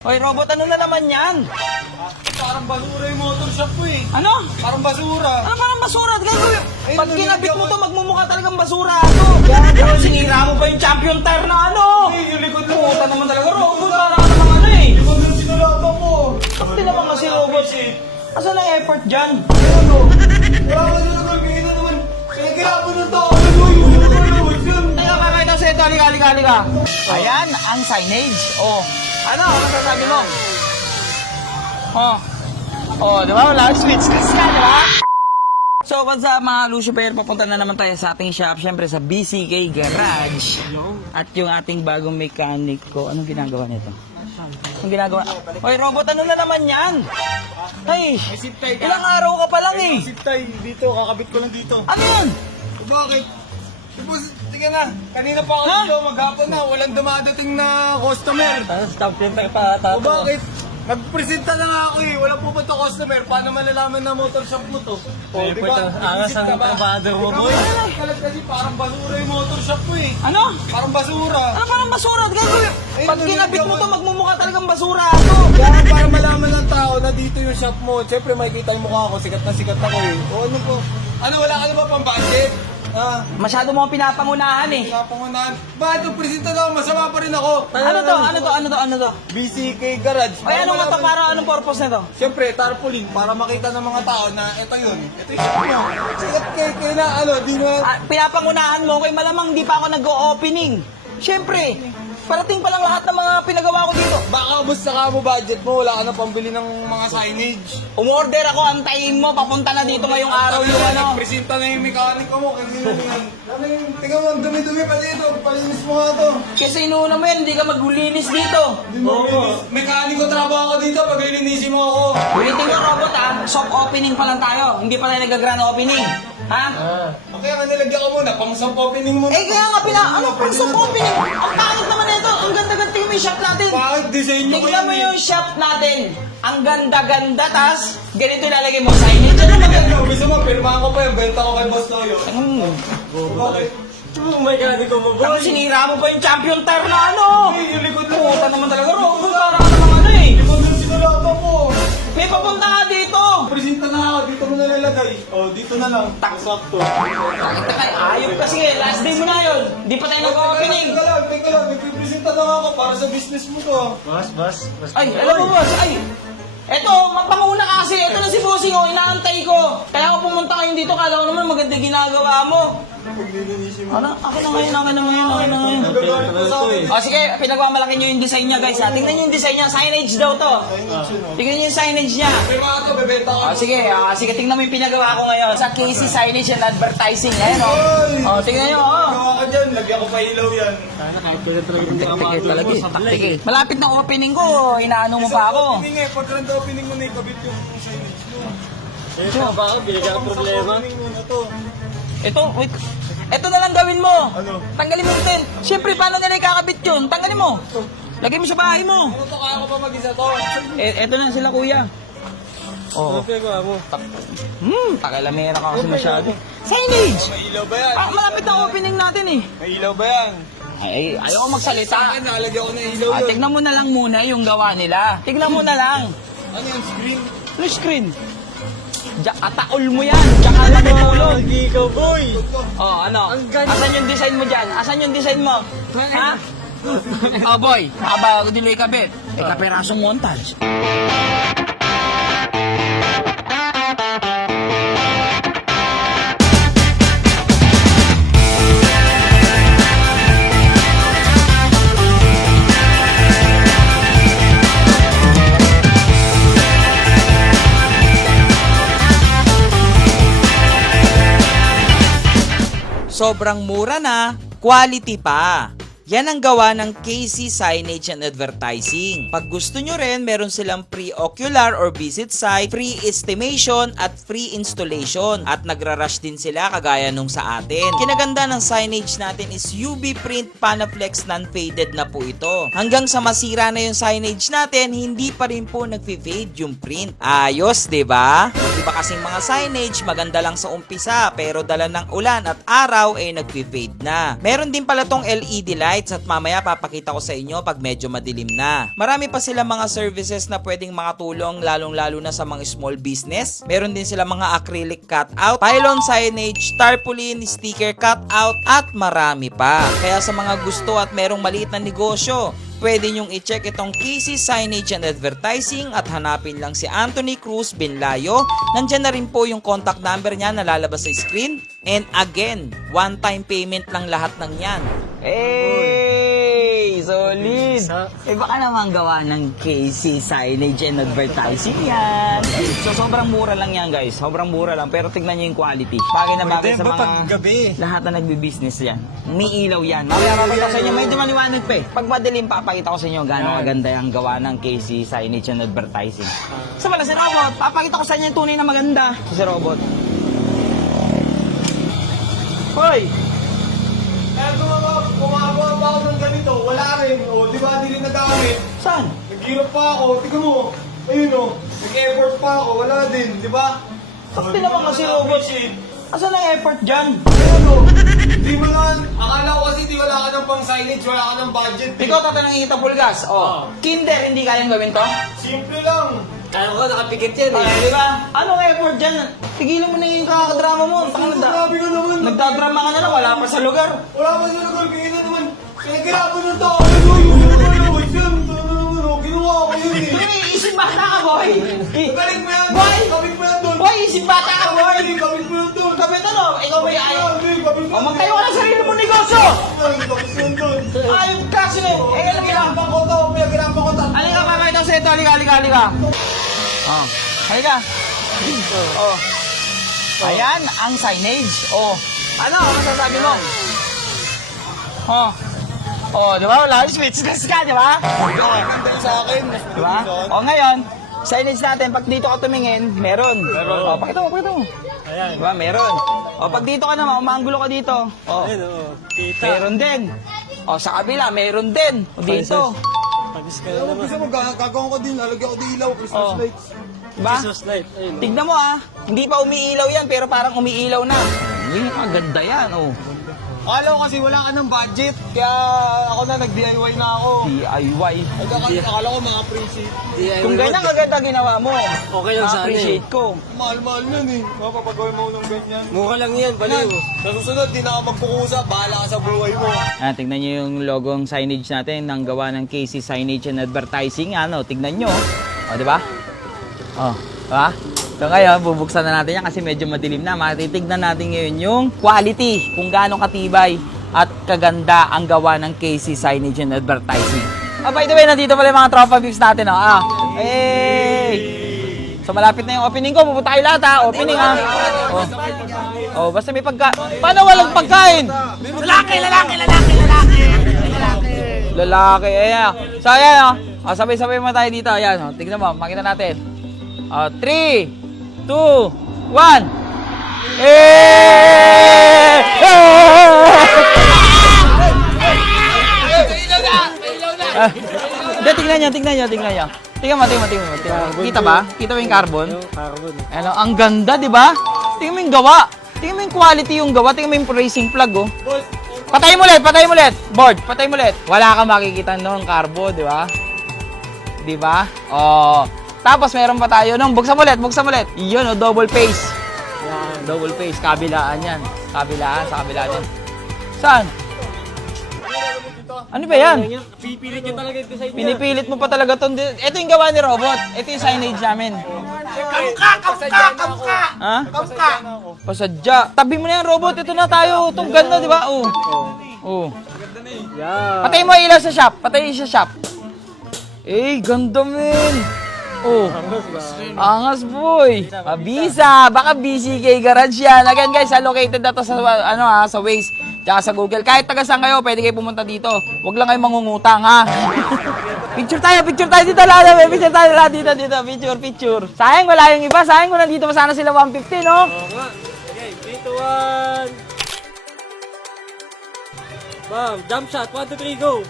Hoy, robot, ano na naman yan? Parang basura yung motor shop ko eh. Ano? Parang basura. Ano parang basura? Gagawin. Ay, Pag nung kinabit mo nilagyan to, magmumukha talagang basura ito. Gago, sinira mo pa yung champion tire na ano? Ay, yung likod mo. Puta naman talaga, robot. Para ka namang ano eh. Likod yung sinulatan mo. Hindi naman kasi robot eh. Asan ang effort dyan? Ano? Wala ka na naman. Kaya na naman. Kaya kailangan ng tao. Ano yung Teka, pakita sa ito. Halika. Ayan, ang signage. Oh. Ano sasabi mo? Di ba? Wala, switch ka, di ba? So, kung sa mga Lucifer, papunta na naman tayo sa ating shop, syempre sa BCK Garage. At yung ating bagong mechanic ko, anong ginagawa nito? Anong ginagawa? Hoy, robot, ano na naman yan? Ay, ilang araw ka pa lang eh. Zip tie dito. Kakabit ko lang dito. Ano yan? Bakit? Tapos, tingnan na. Kanina pa ako Ha? dito. Maghapon na. Walang dumadating na customer. Champion tayo pa O bakit? Nagpresenta na nga ako eh. Wala po ba ito customer? Paano malalaman na motor shop mo to? O, di ba? angas ang trabador mo, boy. Kalat kasi parang basura yung motor shop ko eh. Ano? Parang basura. Ano parang basura? Gagawin. Ay, Pag nung kinabit mo nilagyan to, ko- magmumukha talagang basura ito. Kaya para malaman ng tao na dito yung shop mo. Siyempre makikita yung mukha ko. Sikat na sikat ako eh. O ano po? Ano, wala ka na ba pang budget? Masyado mo akong pinapangunahan eh. Pinapangunahan. Bakit yung presenta na ako? Masama pa rin ako. Ano to? BCK Garage. Ay, ano nga to? malaman- Para anong purpose nito? Siyempre, tarpaulin para makita ng mga tao na ito yun. Ito yung shop mo. Sikat kay na ano, di na... Pinapangunahan mo, kay malamang di pa ako nag-o-opening. Siyempre, parating pa lang lahat ng mga pinagawa ko dito. Baka ubos na ka mo budget mo, wala ka na pambili ng mga signage. Umorder ako, antayin mo, papunta na dito ngayong araw yung ano. Nagpresenta na yung mekaniko mo, kanina tingnan. Ano yung, tingnan mo, ang dumi-dumi pa dito. Palinis mo nga to. Kasi inuuna mo yan, hindi ka maglinis dito. Mekaniko trabaho ako dito, pag lilinisin mo ako. Ulitin mo, robot ha, soft opening pa lang tayo. Hindi pa tayo nag-grand opening. Ha? Okay, nga nilagyan ko muna, pang soft opening mo. Eh kaya nga pang soft opening? Ang pangit naman nito, ang ganda-ganda yung may shop natin. Bakit design mo Tignan mo yung shop natin. Ang ganda-ganda, tas ganito ilalagay mo signage. Ano maganda? Gusto mo, pirmahan ko pa yung benta ko kay Boss Toyo. Bakit? Oh my God, ikaw mo, boy. Sinira mo pa yung champion tire na ano. Ay, yung likod mo. Puta naman talaga, robot. Para ka namang ano eh. Likod yung sinulatan mo. May papunta nga dito. Presenta na ako, dito mo nalalagay. Oh, dito na lang. Sakto. Ayop kasi, last day mo na yun. Di pa tayo nag-opening. Teka lang, nagpipresenta na ako para sa business mo to. Ay, alam mo boss, ay. Eto, mapanguna ka kasi. Eto na si Bossing, oh, inaantay ko. Kaya ako pumunta ngayon dito, kala ko naman maganda ginagawa mo. Ano? Akin na ngayon. Nagagalit mo sa akin. O sige, pinagmamalaki nyo yung design niya guys ha. Tingnan nyo yung design niya, signage daw to. Tingnan nyo yung signage niya. Pirmahan ko, bebenta ko. Sige, tingnan mo yung pinagawa ko ngayon. Sa KC Signage and Advertising, ayan o. Tingnan nyo, Gawa ka dyan, lagyan ko pa ilaw yan. Malapit na opening ko, inaano mo pa ako. Opening eh, pag grand opening mo na ikabit yung signage mo. Opening mo na to. Ito na lang gawin mo. Ano? Tanggalin mo ito. Siyempre, paano nila ikakabit yun? Tanggalin mo. Lagay mo sa bahay mo. Ano to, kaya ko pa mag-isa to? Eto na sila kuya. Oo. Pakalamera ka kasi masyado. Signage! May ilaw ba yan? Malapit na opening natin eh. May ilaw ba yan? Ay, ayaw ko Sa magsalita. akin, nalagyan ko na ilaw yun. Tignan mo na lang muna yung gawa nila. Tignan mo na lang. Ano yung screen? Ano screen? Ataol mo yan. Tsaka matutulog. Ikaw, boy! Oh, ano? Asan yung design mo dyan? Asan yung design mo? Ha? Oh, boy. Bago dilo ikabit. Kapirasong montage. Sobrang mura na, quality pa. Yan ang gawa ng KC Signage and Advertising. Pag gusto nyo rin, meron silang free ocular or visit site, free estimation at free installation. At nagra-rush din sila kagaya nung sa atin. Kinaganda ng signage natin is UV print Panaflex non-faded na po ito. Hanggang sa masira na yung signage natin, hindi pa rin po nagfi-fade yung print. Ayos, 'di ba? Diba kasing mga signage maganda lang sa umpisa pero dala ng ulan at araw ay nagfi-fade na. Meron din pala tong LED light lights at mamaya papakita ko sa inyo pag medyo madilim na. Marami pa sila mga services na pwedeng makatulong lalong-lalo na sa mga small business. Meron din sila mga acrylic cutout, pylon signage, tarpaulin, sticker cutout at marami pa. Kaya sa mga gusto at merong maliit na negosyo, pwede nyong i-check itong KC Signage and Advertising at hanapin lang si Anthony Cruz Binlayo. Nandyan na rin po yung contact number niya na lalabas sa screen. And again, one-time payment lang lahat ng yan. Hey! Solid! Eh baka naman gawa ng KC Signage and Advertising yan. So sobrang mura lang yan guys. Sobrang mura lang. Pero tignan nyo yung quality. Bagay na bagay sa mga lahat na nagbi-business yan. May ilaw yan. Mamaya papakita ko sa inyo. Medyo maliwanag pa eh. Pag madilim, papakita ko sa inyo gano'ng maganda yung gawa ng KC Signage and Advertising. Sa pala si Robot, papakita ko sa inyo yung tunay na maganda. Si Robot. Hoy! Kaya gumagawa pa ako ng ganito, wala rin. O, di ba, di rin nagamit. Saan? Naghirap pa ako, tignan mo. Ayun o, nag-effort pa ako, wala din, di ba? Sakti naman kasi Robot. Asan ang effort dyan? Ayun o, di mo naman, akala ko kasi di wala ka ng pang signage, wala ka ng budget. Ikaw tatanungin kita, Pulgas. Oh. Kinder, hindi kayang gawin to? Simple lang. Kaya ko, nakapikit yan eh. Ay, di ba? Anong effort dyan? Tigilan mo na yung kakadrama mo. Grabe ka naman. Nagdadrama ka na lang, wala pa sa lugar. Wala pa siya naman, kaya na naman. Pinaghirapan ng tao, ano yung yan, ginawa ko yun eh. Uy, isip bata ka, boy! Galing mo yan, Boy! kapit mo yan doon. Boy, isip bata ka, boy! Kapit mo yan doon. Kapit ano? Ikaw ba yung ayaw? Kapit mo O, magtayo ka ng sarili mong negosyo! Kapit mo yan doon. Ayun kasi eh! Eh, Pinaghirapan ko to, pinaghirapan ko to. Halika, papakita ko sa ito. Halika. Oh, halika. Oh. Ayan, ang signage. Oh. Ano masasabi mo? Oh. Oh, di ba? Wala, switchless ka, di ba? Ganda sa akin. Di ba? O ngayon, signage natin, pag dito ka tumingin, meron. O, pakita mo. Ayan. Di ba? Meron. O, pag dito ka naman, umaanggulo ka dito. O, Ayan o. Kita. meron din. O, sa kabila, meron din. O, dito. Pagis ka na naman. Gusto mo, gagawin ko din, lalagyan ko din ilaw, Christmas Oh. lights. Diba? Jesus light. Ayun o. Tignan mo hindi pa umiilaw yan, pero parang umiilaw na. Uy, maganda yan, oh. Akala ko kasi wala ka ng budget, kaya ako na nag-DIY na ako. DIY. Akala ko mga pre-seat. Kung ganyan kaganda ginawa mo, Okay lang sana appreciate ko. Mahal-mahal yan eh. Mapapagawin mo ng ganyan. Mukha lang yan, baliw. Sa susunod, di na ako magkukusa. Bahala ka sa buhay mo. Tignan nyo yung logong signage natin ng gawa ng KC Signage and Advertising. Tignan nyo. O, di ba? O, di ba? So ngayon, bubuksan na natin yan kasi medyo madilim na. Matitignan natin ngayon yung quality, kung gaano katibay at kaganda ang gawa ng KC Signage and Advertising. By the way, nandito pala yung mga tropa beefs natin. Hey! So malapit na yung opening ko. Pupunta kayo lahat Opening Oh, basta may Paano walang pagkain? Lalaki! Ayan. So ayan sabay-sabay mo tayo dito. Ayan tignan mo, makita natin. 3, 2, 1. Tingnan nyo. Tingnan mo. Kita ba? Kita mo yung carbon? Carbon. Ano, ang ganda, di ba? Tingnan mo yung gawa. Tingnan mo yung quality yung gawa. Tingnan mo yung racing plug, oh. Patayin mo ulit. Board, patayin mo ulit. Wala kang makikita noong carbo, di ba? Di ba? Oh. Tapos meron pa tayo nung buksan mo ulit. Iyon, double face. Yan, double face. Kabilaan yan. Sa kabilaan yan. Saan? Ano ba yan? Pipilit nyo talaga yung design niya. Pinipilit mo pa talaga to. Ito yung gawa ni Robot. Ito yung signage namin. Kamukha! Ha? Pasadya. Tabi mo na yan, Robot. Ito na tayo. Itong ganda, di ba? Oh. Yan. Patay mo ilaw sa shop. Ganda, men. Oh. Angas, boy. Abisa. Baka busy kay garage yan. Again, guys, located na to sa, sa Waze. Tsaka sa Google. Kahit taga saan kayo, pwede kayo pumunta dito. Huwag lang kayo mangungutang, ha? Picture tayo dito. Picture. Sayang, wala yung iba. Sayang, kung nandito pa sana sila 150, no? Oo nga. Okay, 3, 2, 1. Bam, jump shot. 1, 2, 3, go.